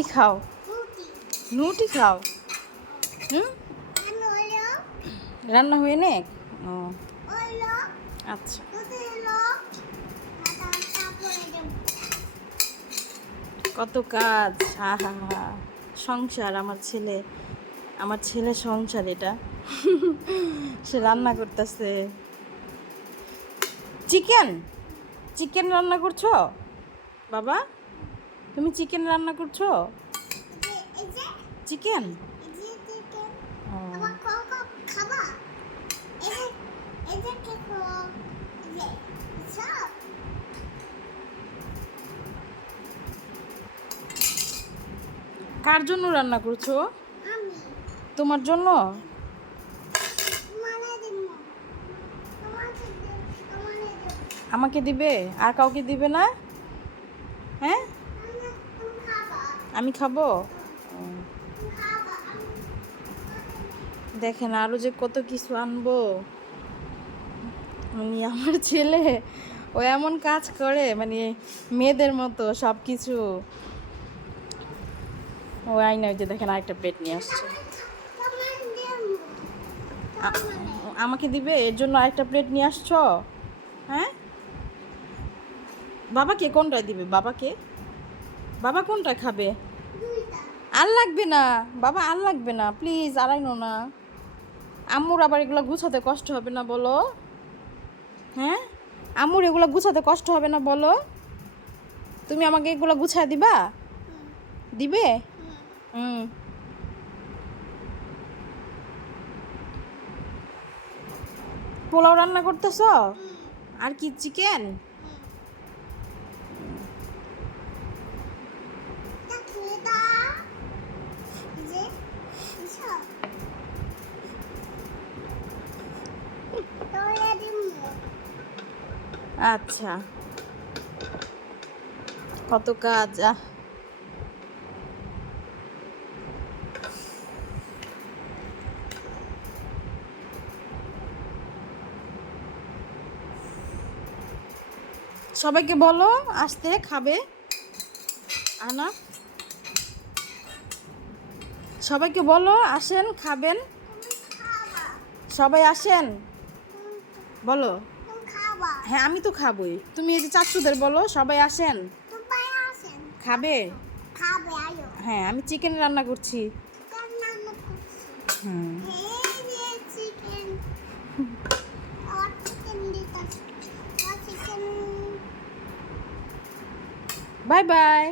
কি খাও? নুটি খাও? হুম, রান্না হয়ে নে। ও আচ্ছা, কত কাজ। হা হা হা, সংসার আমার ছেলে সংসার এটা। সে রান্না করতেছে। চিকেন চিকেন রান্না করছো বাবা? তুমি চিকেন রান্না করছো? চিকেন? ও, কার জন্য রান্না করছো? তোমার জন্য? আমাকে দিবে, আর কাউকে দিবে না? হ্যাঁ, আমি খাবো। ও, দেখেন আরো যে কত কিছু আনবো। মানে আমার ছেলে ও এমন কাজ করে, মানে মেয়েদের মতো সব কিছু। ও আইনা, ওই যে দেখেন আরেকটা প্লেট নিয়ে আসছে। আমাকে দিবে, এর জন্য আরেকটা প্লেট নিয়ে আসছো? হ্যাঁ, বাবাকে কোনটায় দিবে? বাবা কোনটা খাবে? আর লাগবে না বাবা, আর লাগবে না প্লিজ, আড়াইনো না। আম্মুর আবার এগুলো গুছাতে কষ্ট হবে না বলো? হ্যাঁ, আম্মুর এগুলো গুছাতে কষ্ট হবে না বলো? তুমি আমাকে এগুলো গুছায় দিবা? দিবে? হুম। পোলাও রান্না করতেছ? আর কি, চিকেন? আচ্ছা, কত কাজ। সবাইকে বলো আসতে, খাবে। আনা, সবাইকে বলো আসেন, খাবেন। সবাই আসেন বলো। হ্যাঁ, আমি তো খাবই। তুমি এই যে চাচ্চুদের বলো সবাই আসেন, খাবে। হ্যাঁ, আমি চিকেন রান্না করছি। হুম, বাই বাই।